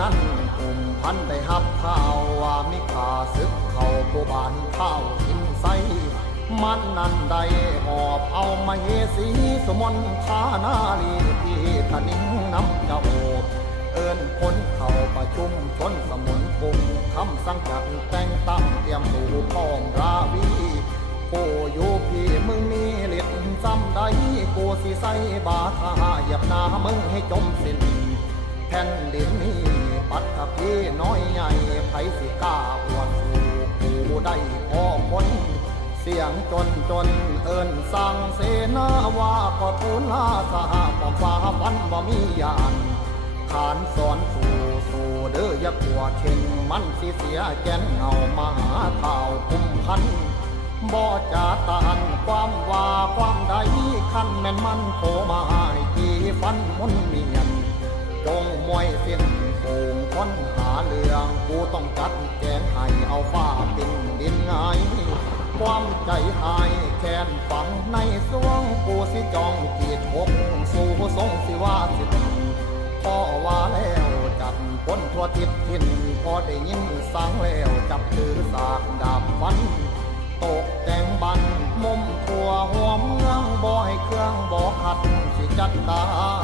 นั้นกลุ่มพันได้หับข่าวว่ามีขาศึกเข้าโบบานเข้าหินใสมันนั้นได้หอบเอามาเฮสีสมนทานาลีที่ขนิ้งน้ำเจ้าเอิญคนเข้าประชุมชนสมุนกลุ่มคำสั่งจัดแต่งตั้งเตรียมสู่พ้องราวีกูอยู่พี่มึงมีฤทธิ์ซ้ำใดกูสิใส่บาทาหยียบหน้ามึงให้จมสิ้นแผ่นดินนี้ ปัตตภีน้อยใหญ่ไผสิกล้าอวดสู่ผู้ได้พอคนเสียงจนจนเอิญสั่งเสนาว่าก็ทูลลาสหความฟ้าฟันบ่มียานขานสอนสู่สู่เด้ออย่ากลัวเข่งมันสิเสียแกนเงามาหาข่าวคุมพันบ่จะตานความว่าความใดคันแม่นมันโผมาให้กีฟันมุนเมียนจงมวยสิ้นฝูง นหาเรื่องกูต้องจัดแกงให้เอาฟ้าเป็นดินไงายความใจหายแค้นฝังในสวงกูสิจองกีดหกสู่ทรงสิว่าสิพ่อว่าแล้วจับพ้นทั่วทิศทินพอได้ยินสังแล้วจับถือสากดาบฟัน ตกแต่งบันมุมทั่วหัวเมืองบ่ให้เครื่องบ่อขัดสิจัดการ